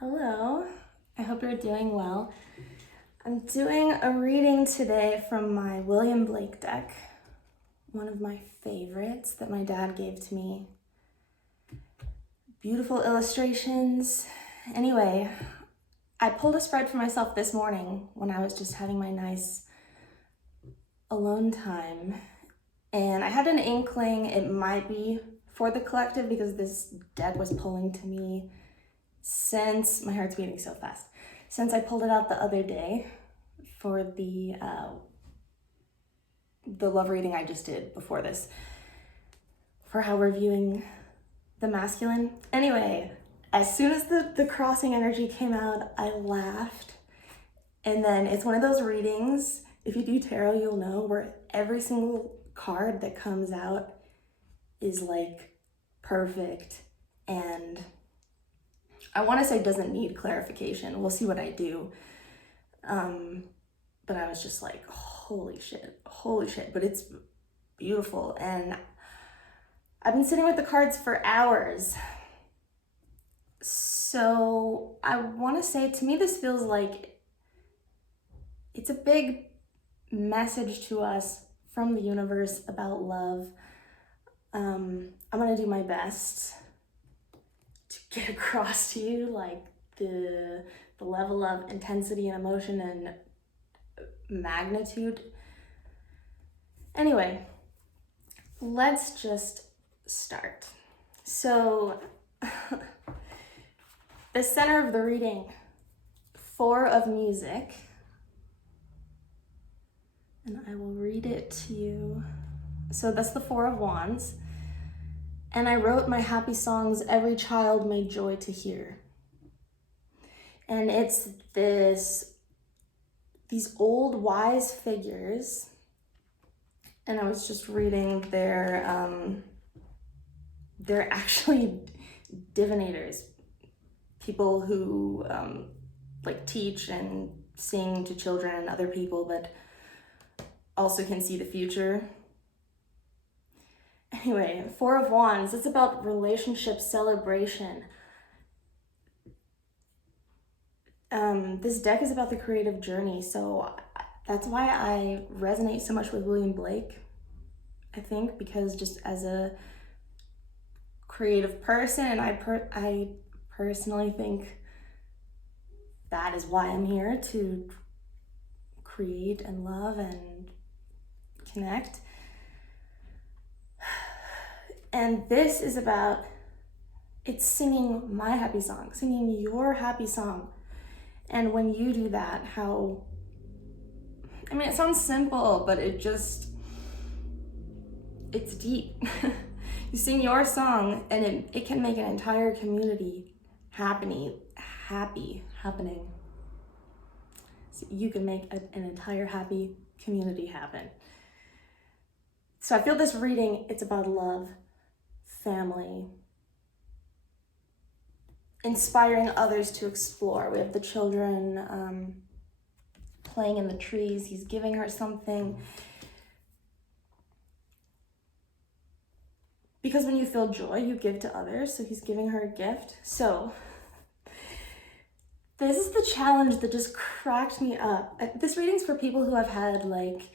Hello, I hope you're doing well. I'm doing a reading today from my William Blake deck, one of my favorites that my dad gave to me. Beautiful illustrations. Anyway, I pulled a spread for myself this morning when I was just having my nice alone time, and I had an inkling it might be for the collective because this deck was pulling to me since my heart's beating so fast. Since I pulled it out the other day for the love reading I just did before this, for how we're viewing the masculine. Anyway, as soon as the crossing energy came out, I laughed. And then it's one of those readings, if you do tarot, you'll know, where every single card that comes out is like perfect, and I want to say doesn't need clarification. We'll see what I do. But I was just like, holy shit. But it's beautiful. And I've been sitting with the cards for hours. So I want to say, to me, this feels like it's a big message to us from the universe about love. I'm going to do my best to get across to you like the level of intensity and emotion and magnitude. Anyway, let's just start. So the center of the reading, 4 of music, and I will read it to you. So that's the 4 of wands. And I wrote my happy songs every child made joy to hear. And it's these old wise figures, and I was just reading they're actually divinators, people who like teach and sing to children and other people, but also can see the future. Anyway, 4 of wands, it's about relationship celebration. This deck is about the creative journey, so that's why I resonate so much with William Blake, I think, because just as a creative person, and I personally think that is why I'm here, to create and love and connect. And this is about, it's singing my happy song, singing your happy song. And when you do that, it sounds simple, but it's deep. You sing your song, and it can make an entire community happy. So you can make an entire happy community happen. So I feel this reading, it's about love, family, inspiring others to explore. We have the children playing in the trees. He's giving her something. Because when you feel joy, you give to others. So he's giving her a gift. So this is the challenge that just cracked me up. This reading's for people who have had, like,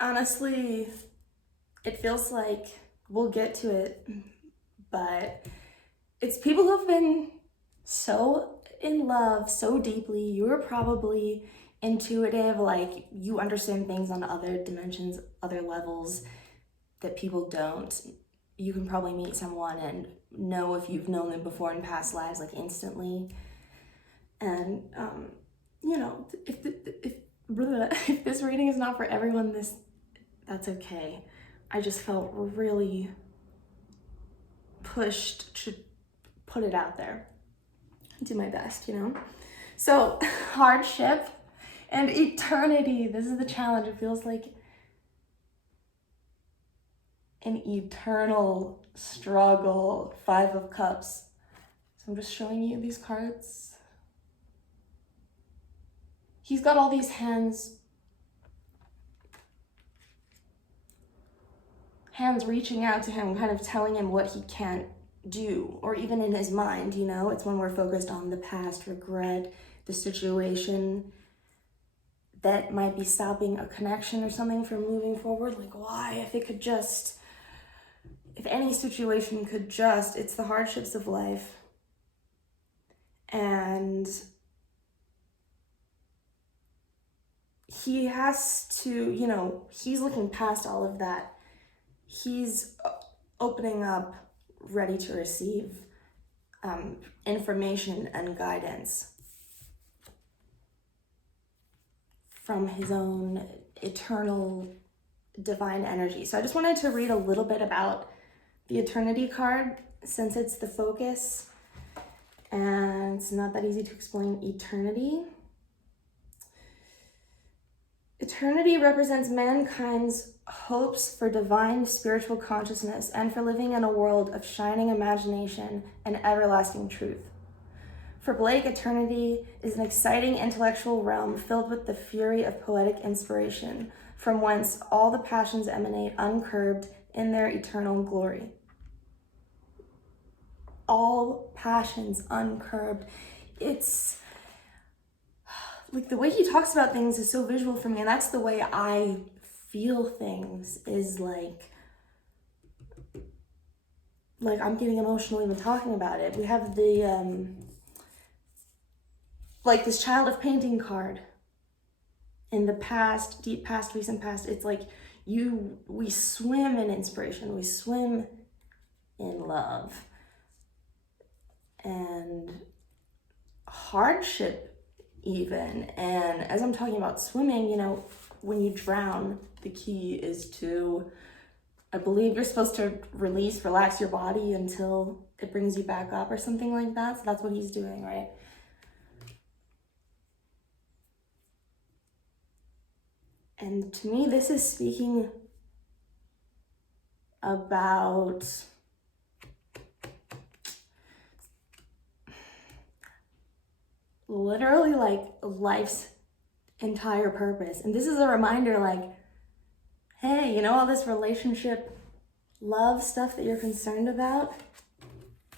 honestly, it feels like, we'll get to it, but it's people who have been so in love so deeply. You're probably intuitive, like you understand things on other dimensions, other levels that people don't. You can probably meet someone and know if you've known them before in past lives, like instantly. And if this reading is not for everyone, that's okay. I just felt really pushed to put it out there, do my best, So hardship and eternity, this is the challenge. It feels like an eternal struggle. 5 of cups. So I'm just showing you these cards. He's got all these hands reaching out to him, kind of telling him what he can't do, or even in his mind, you know? It's when we're focused on the past, regret, the situation that might be stopping a connection or something from moving forward. Like, why? If any situation could just, it's the hardships of life. And he has to, you know, he's looking past all of that. He's opening up, ready to receive information and guidance from his own eternal divine energy. So I just wanted to read a little bit about the Eternity card, since it's the focus and it's not that easy to explain eternity. Eternity represents mankind's hopes for divine spiritual consciousness and for living in a world of shining imagination and everlasting truth. For Blake, eternity is an exciting intellectual realm filled with the fury of poetic inspiration, from whence all the passions emanate uncurbed in their eternal glory. All passions uncurbed. It's like the way he talks about things is so visual for me, and that's the way I feel things, is like I'm getting emotional even talking about it. We have the like this Child of Painting card. In the past, deep past, recent past, it's like we swim in inspiration, we swim in love and hardship even. And as I'm talking about swimming, you know, when you drown, the key is to, I believe you're supposed to relax your body until it brings you back up or something like that. So that's what he's doing, right? And to me, this is speaking about literally like life's entire purpose. And this is a reminder, like, hey, you know, all this relationship love stuff that you're concerned about,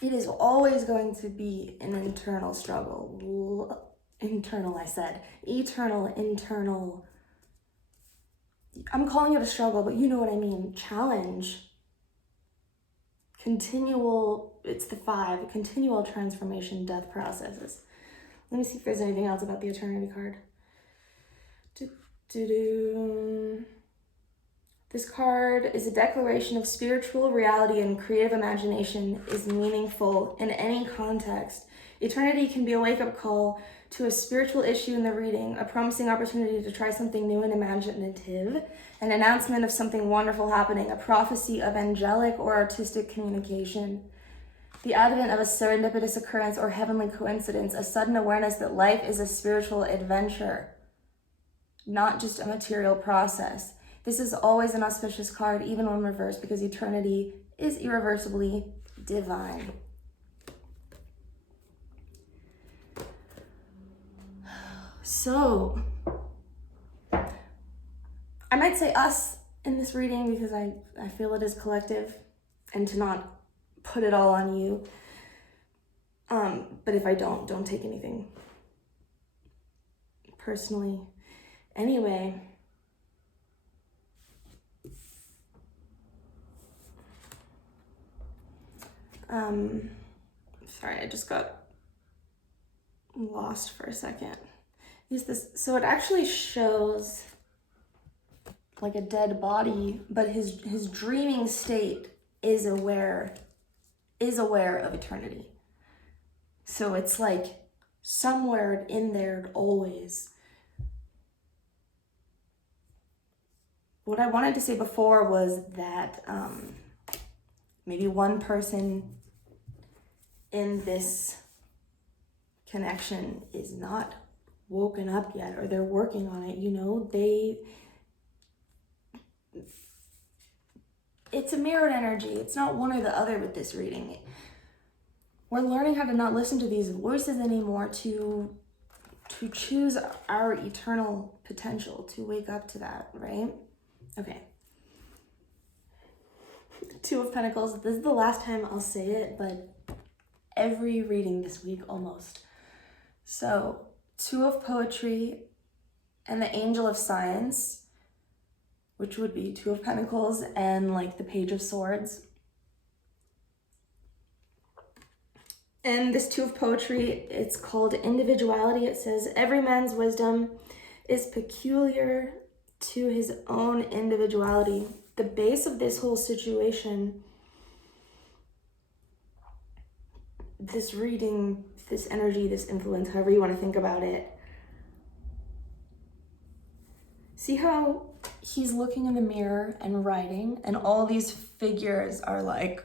it is always going to be an internal struggle. Internal, I said. Eternal, internal. I'm calling it a struggle, but you know what I mean. Challenge. Continual, it's the 5, continual transformation, death processes. Let me see if there's anything else about the Eternity card. This card is a declaration of spiritual reality, and creative imagination is meaningful in any context. Eternity can be a wake-up call to a spiritual issue in the reading, a promising opportunity to try something new and imaginative, an announcement of something wonderful happening, a prophecy of angelic or artistic communication, the advent of a serendipitous occurrence or heavenly coincidence, a sudden awareness that life is a spiritual adventure, not just a material process. This is always an auspicious card, even when reversed, because eternity is irreversibly divine. So, I might say us in this reading because I feel it is collective, and to not put it all on you. But if I don't take anything personally. Anyway, sorry, I just got lost for a second. So it actually shows like a dead body, but his dreaming state is aware of eternity. So it's like somewhere in there always. What I wanted to say before was that maybe one person in this connection is not woken up yet, or they're working on it, you know, it's a mirrored energy. It's not one or the other with this reading. We're learning how to not listen to these voices anymore, to choose our eternal potential, to wake up to that, right? Okay. Two of Pentacles. This is the last time I'll say it, but every reading this week almost. So, Two of Poetry and the Angel of Science, which would be Two of Pentacles and like the Page of Swords. And this Two of Poetry, it's called Individuality. It says, every man's wisdom is peculiar to his own individuality. The base of this whole situation, this reading, this energy, this influence, however you want to think about it. See how he's looking in the mirror and writing, and all these figures are like,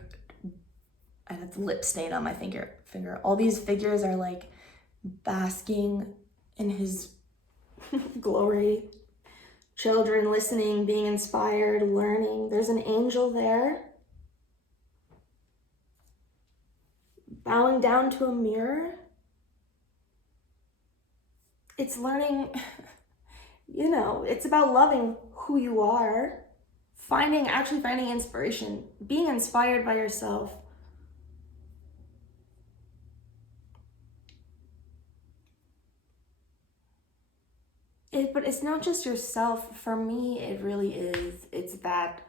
I have the lip stain on my finger. All these figures are like basking in his glory. Children listening, being inspired, learning. There's an angel there, bowing down to a mirror. It's learning, it's about loving who you are, actually finding inspiration, being inspired by yourself. But it's not just yourself. For me, it really is. It's that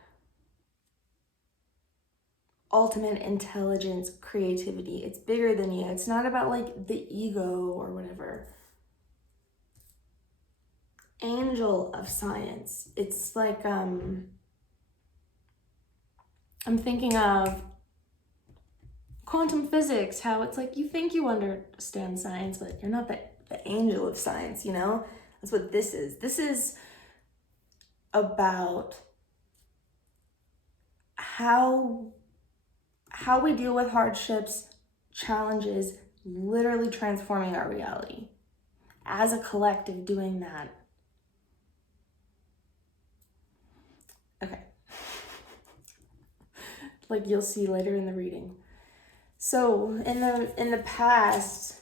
ultimate intelligence, creativity. It's bigger than you. It's not about like the ego or whatever. Angel of Science. It's like, I'm thinking of quantum physics, how it's like you think you understand science, but you're not the angel of science, That's what this is. This is about how we deal with hardships, challenges, literally transforming our reality. As a collective, doing that. Okay. Like you'll see later in the reading. So in the past,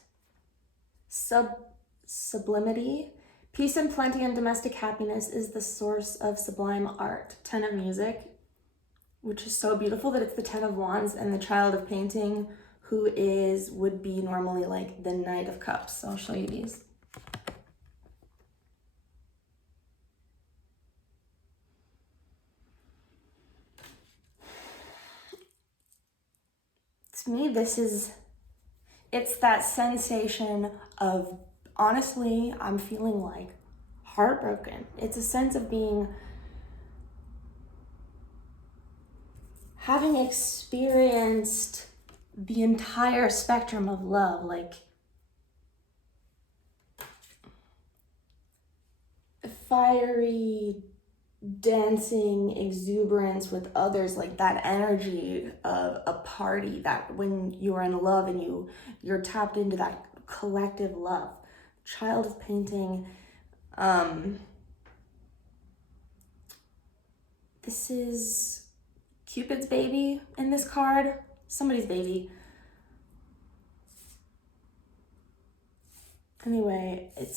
sublimity, peace and plenty and domestic happiness is the source of sublime art. 10 of music, which is so beautiful that it's the 10 of wands, and the child of painting, who would be normally like the Knight of Cups. I'll show you these. To me, it's that sensation of, honestly, I'm feeling like heartbroken. It's a sense of having experienced the entire spectrum of love, like fiery, dancing exuberance with others, like that energy of a party, that when you're in love and you're tapped into that collective love. Child of painting, this is Cupid's baby in this card, somebody's baby. Anyway, it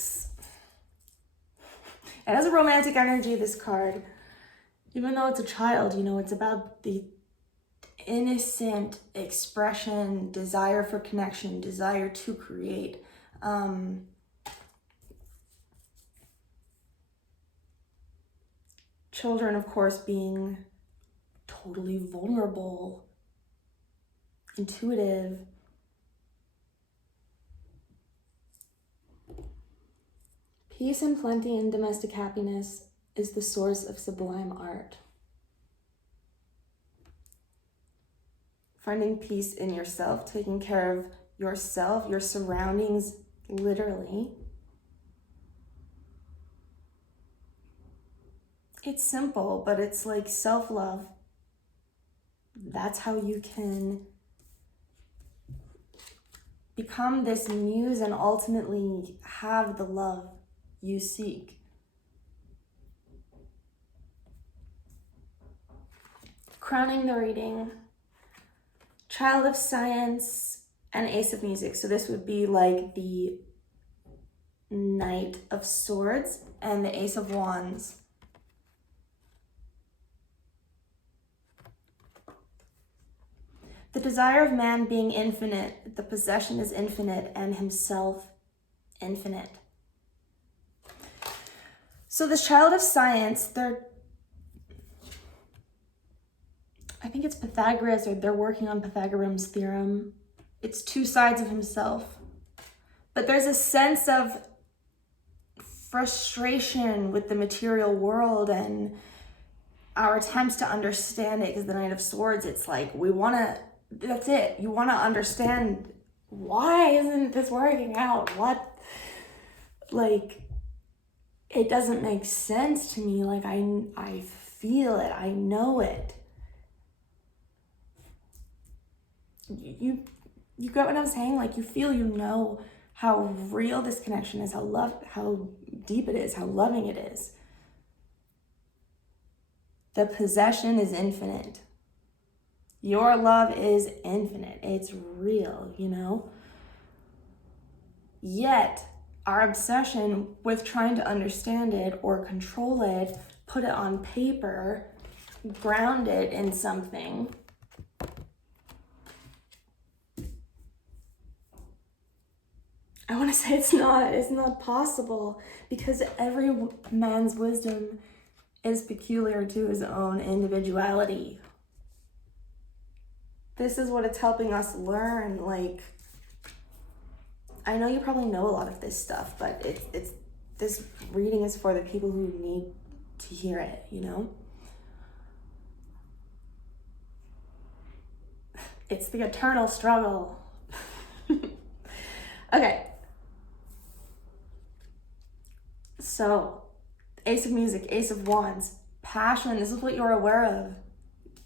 has a romantic energy, this card. Even though it's a child, it's about the innocent expression, desire for connection, desire to create. Children, of course, being totally vulnerable, intuitive. Peace and plenty and domestic happiness is the source of sublime art. Finding peace in yourself, taking care of yourself, your surroundings, literally. It's simple, but it's like self-love. That's how you can become this muse and ultimately have the love you seek. Crowning the reading, Child of Science and Ace of Music. So this would be like the Knight of Swords and the Ace of Wands. The desire of man being infinite, the possession is infinite, and himself infinite. So this child of science, I think it's Pythagoras, or they're working on Pythagoras' theorem. It's two sides of himself. But there's a sense of frustration with the material world and our attempts to understand it, because the Knight of Swords, it's like, that's it. You want to understand, why isn't this working out? What? Like, it doesn't make sense to me. Like, I feel it. I know it. You get what I'm saying? Like, you feel, you know how real this connection is, how deep it is, how loving it is. The possession is infinite. Your love is infinite. It's real, you know? Yet, our obsession with trying to understand it or control it, put it on paper, ground it in something, I want to say it's not possible, because every man's wisdom is peculiar to his own individuality. This is what it's helping us learn. Like, I know you probably know a lot of this stuff, but it's this reading is for the people who need to hear it, you know? It's the eternal struggle. Okay. So, Ace of Music, Ace of Wands, passion, this is what you're aware of.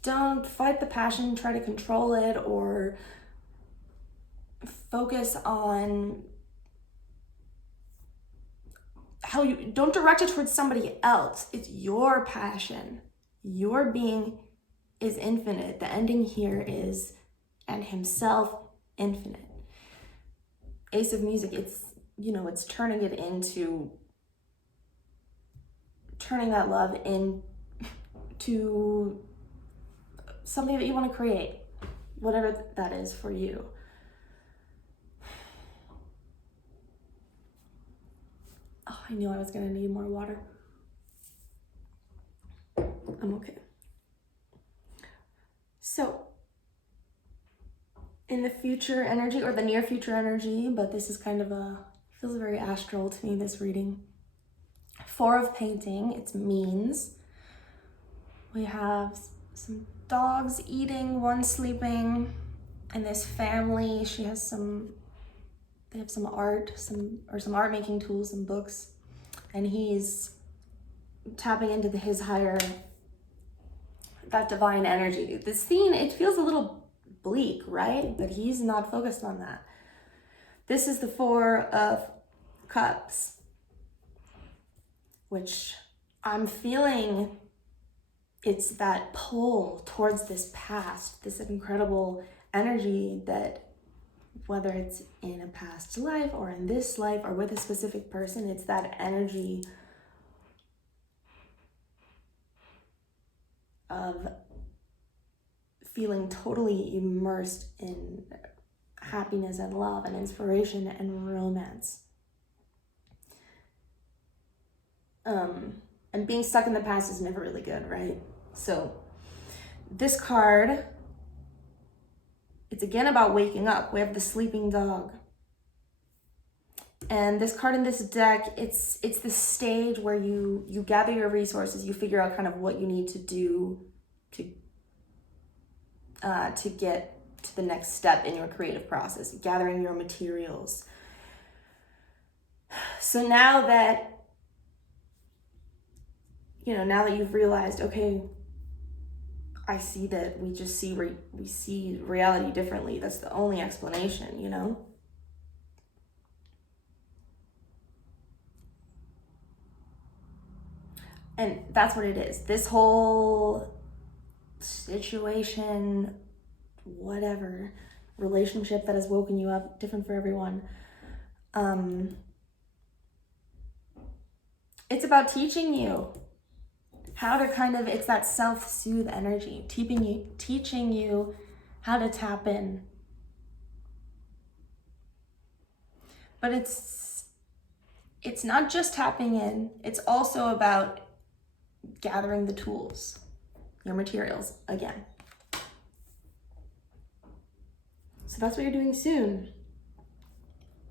Don't fight the passion, try to control it, or focus on how you, don't direct it towards somebody else. It's your passion. Your being is infinite. The ending here is, and himself infinite. Ace of Music, it's, you know, it's turning that love into something that you want to create, whatever that is for you. Oh, I knew I was going to need more water. I'm okay. So, in the future energy, or the near future energy, but this is kind of feels very astral to me, this reading. Four of Painting, it's means. We have some dogs eating, one sleeping, and this family, they have some art, some art making tools and books, and he's tapping into his higher, that divine energy. The scene, it feels a little bleak, right? But he's not focused on that. This is the Four of Cups, which I'm feeling, it's that pull towards this past, this incredible energy that, whether it's in a past life or in this life or with a specific person, it's that energy of feeling totally immersed in happiness and love and inspiration and romance. And being stuck in the past is never really good, right? So this card, it's again about waking up. We have the sleeping dog. And this card in this deck, it's the stage where you gather your resources, you figure out kind of what you need to do to get to the next step in your creative process, gathering your materials. So now that you've realized, okay, I see that we just see we see reality differently. That's the only explanation, you know? And that's what it is. This whole situation, whatever, relationship that has woken you up, different for everyone. It's about teaching you how to it's that self-soothe energy, teaching you how to tap in. But it's not just tapping in, it's also about gathering the tools, your materials again. So that's what you're doing soon,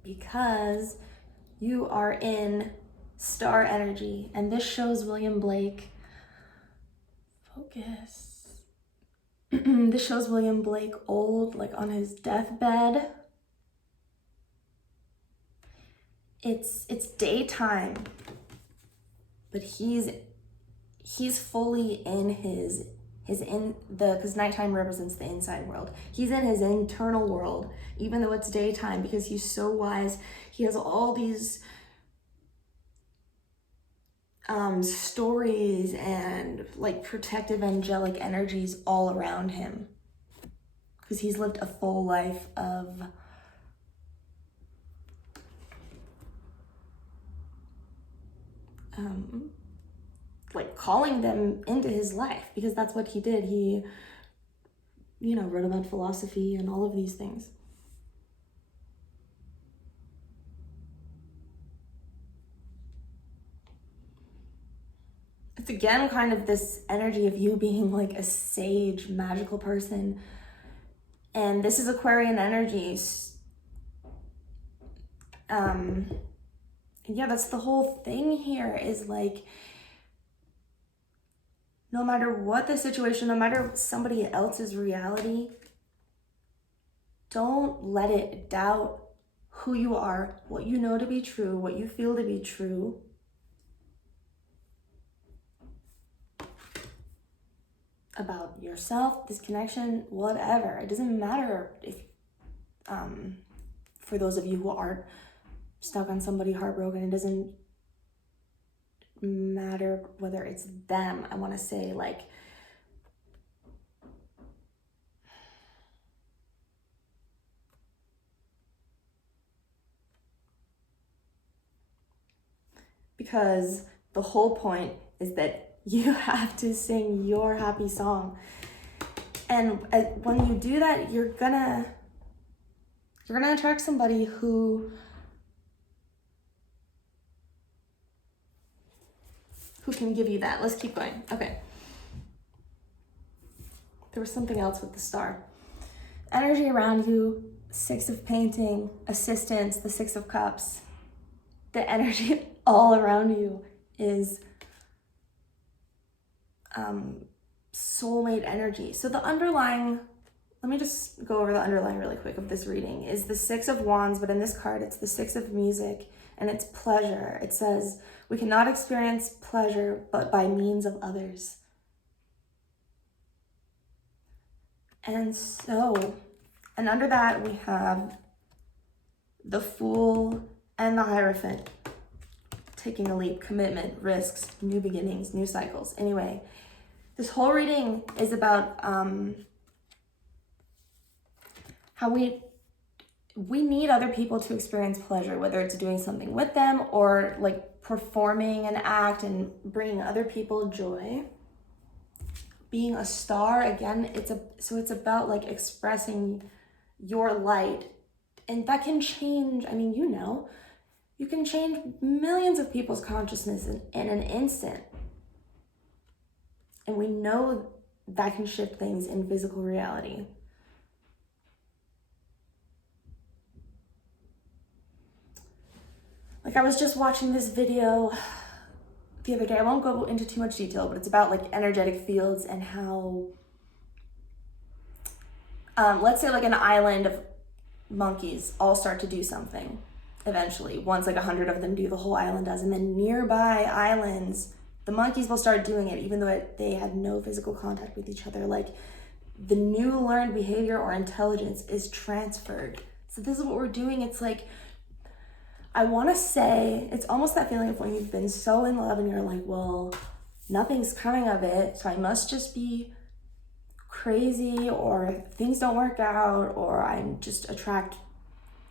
because you are in star energy, and this shows William Blake. Focus. This shows William Blake old, like on his deathbed. It's daytime, but he's fully in because nighttime represents the inside world. He's in his internal world, even though it's daytime, because he's so wise. He has all these stories and like protective angelic energies all around him, because he's lived a full life of like calling them into his life, because that's what he did. He, wrote about philosophy and all of these things. It's again kind of this energy of you being like a sage, magical person. And this is Aquarian energy. Yeah, that's the whole thing here, is like, no matter what the situation, no matter somebody else's reality, don't let it doubt who you are, what you know to be true, what you feel to be true. About yourself, this connection, whatever. It doesn't matter if, for those of you who aren't stuck on somebody heartbroken, it doesn't matter whether it's them. I want to say, like, because the whole point is that you have to sing your happy song. And when you do that, you're gonna attract somebody who can give you that. Let's keep going. Okay. There was something else with the star. Energy around you, 6 of painting, assistance, the 6 of cups. The energy all around you is soulmate energy. So the underlying, let me just go over the underlying really quick of this reading, is the 6 of wands, but in this card, it's the 6 of music, and it's pleasure. It says, we cannot experience pleasure but by means of others. And under that, we have the Fool and the Hierophant. Taking a leap, commitment, risks, new beginnings, new cycles. Anyway, this whole reading is about how we need other people to experience pleasure, whether it's doing something with them or like performing an act and bringing other people joy. Being a star, again, it's about like expressing your light, and that can change. I mean, you can change millions of people's consciousness in an instant. And we know that can shift things in physical reality. Like, I was just watching this video the other day. I won't go into too much detail, but it's about like energetic fields and how, let's say like an island of monkeys all start to do something eventually. Once like 100 of them do, the whole island does. And then nearby islands, the monkeys will start doing it, even though they had no physical contact with each other. Like, the new learned behavior or intelligence is transferred. So this is what we're doing. It's like, I want to say, it's almost that feeling of when you've been so in love and you're like, well, nothing's coming of it, so I must just be crazy, or things don't work out, or I'm just attract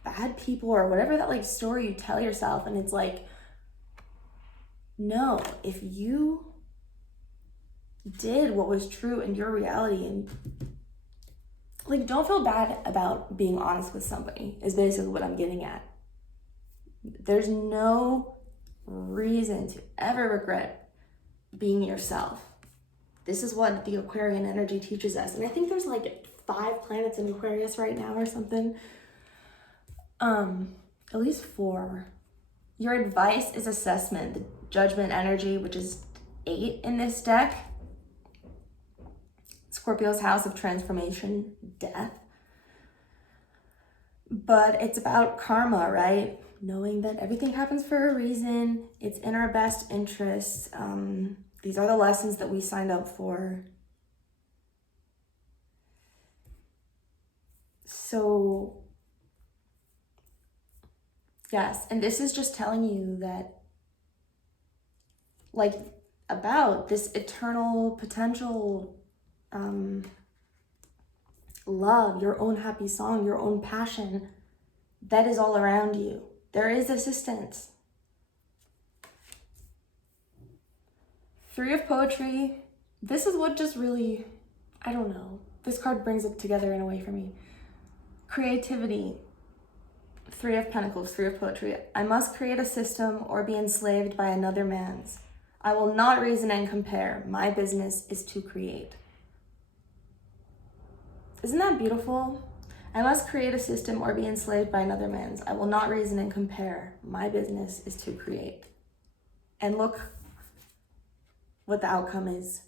bad people, or whatever that like story you tell yourself. And it's like, no, if you did what was true in your reality and like, don't feel bad about being honest with somebody, is basically what I'm getting at. There's no reason to ever regret being yourself. This is what the Aquarian energy teaches us. And I think there's like 5 planets in Aquarius right now or something. At least 4. Your advice is assessment, the Judgment energy, which is 8 in this deck. Scorpio's house of transformation, death. But it's about karma, right? Knowing that everything happens for a reason. It's in our best interest. These are the lessons that we signed up for. So, yes, and this is just telling you that, like, about this eternal potential love, your own happy song, your own passion, that is all around you. There is assistance. 3 of Poetry. This is what just really, I don't know. This card brings it together in a way for me. Creativity. 3 of Pentacles, 3 of Poetry. I must create a system or be enslaved by another man's. I will not reason and compare. My business is to create. Isn't that beautiful? I must create a system or be enslaved by another man's. I will not reason and compare. My business is to create. And look what the outcome is.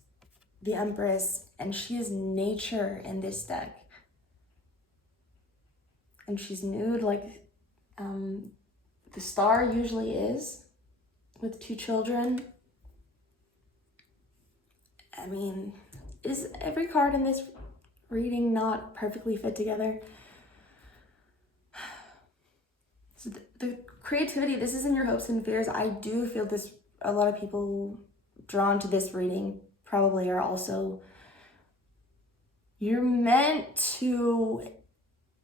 The Empress, and she is nature in this deck. And she's nude like the star usually is, with 2 children. I mean, is every card in this reading not perfectly fit together? So the creativity, this is in your hopes and fears. I do feel this, a lot of people drawn to this reading probably are also, you're meant to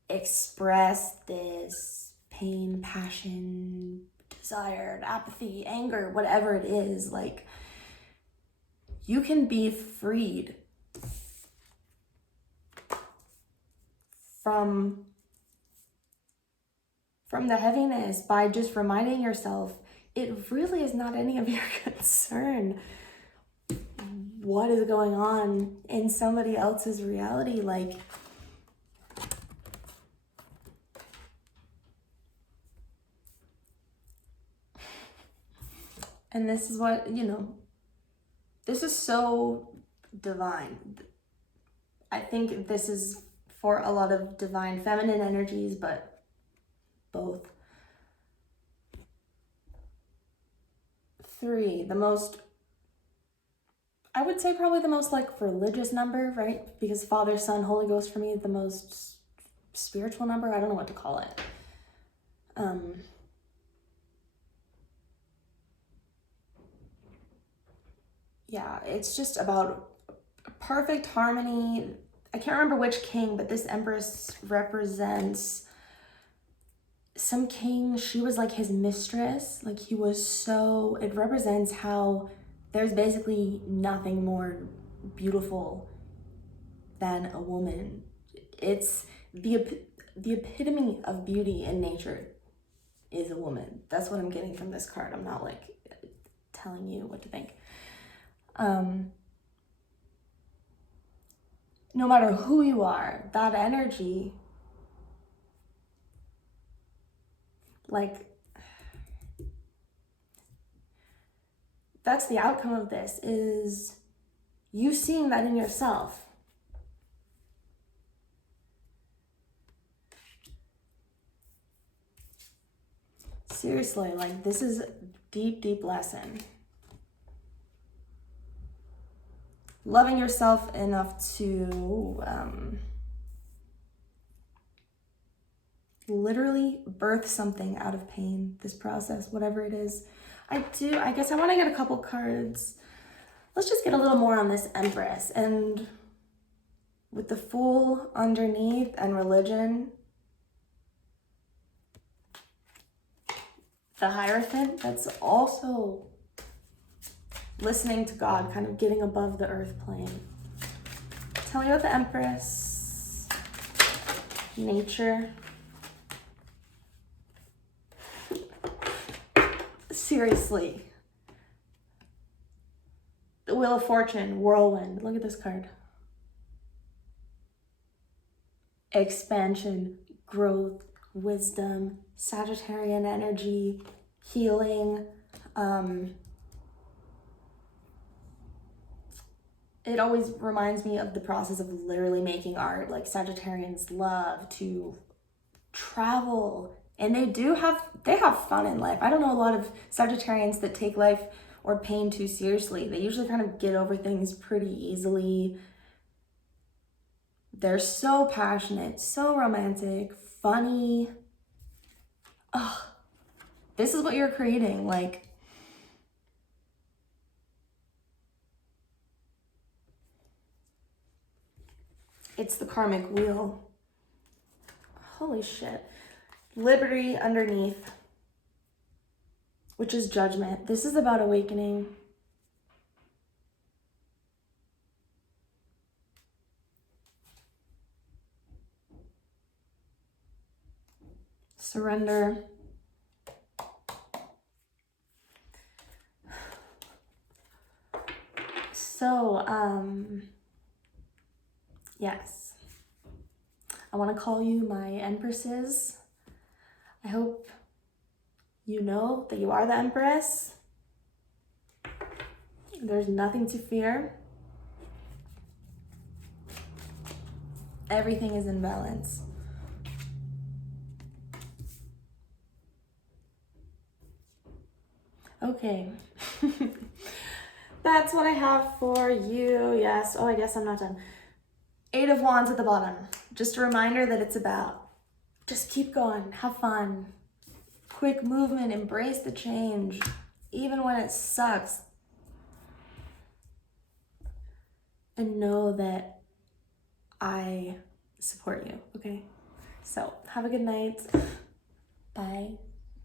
express this pain, passion, desire, apathy, anger, whatever it is. Like, you can be freed from the heaviness by just reminding yourself it really is not any of your concern what is going on in somebody else's reality. Like, and this is what, you know, this is so divine. I think this is for a lot of divine feminine energies, but both. 3, the most, I would say probably the most like religious number, right? Because Father, Son, Holy Ghost for me, the most spiritual number. I don't know what to call it. Yeah, it's just about perfect harmony. I can't remember which king, but this Empress represents some king. She was like his mistress. Like, he was so, it represents how there's basically nothing more beautiful than a woman. It's the epitome of beauty in nature is a woman. That's what I'm getting from this card. I'm not like telling you what to think. No matter who you are, that energy, like, that's the outcome of this, is you seeing that in yourself. Seriously, like, this is a deep, deep lesson. Loving yourself enough to literally birth something out of pain, this process, whatever it is. I guess I want to get a couple cards. Let's just get a little more on this Empress. And with the Fool underneath and religion, the Hierophant, that's also listening to God, kind of getting above the earth plane. Tell me about the Empress. nature. Seriously. The Wheel of Fortune, whirlwind. Look at this card. Expansion, growth, wisdom, Sagittarian energy, healing. It always reminds me of the process of literally making art. Like Sagittarians love to travel, and they have fun in life. I don't know a lot of Sagittarians that take life or pain too seriously. They usually kind of get over things pretty easily. They're so passionate, so romantic, funny. Ugh, this is what you're creating. Like, it's the karmic wheel. Holy shit. Liberty underneath, which is judgment. This is about awakening. Surrender. So, yes. I want to call you my empresses. I hope you know that you are the empress. There's nothing to fear. Everything is in balance. Okay. That's what I have for you. Yes. Oh, I guess I'm not done. 8 of Wands at the bottom. Just a reminder that it's about just keep going, have fun, quick movement, embrace the change, even when it sucks. And know that I support you, okay? So, have a good night. Bye.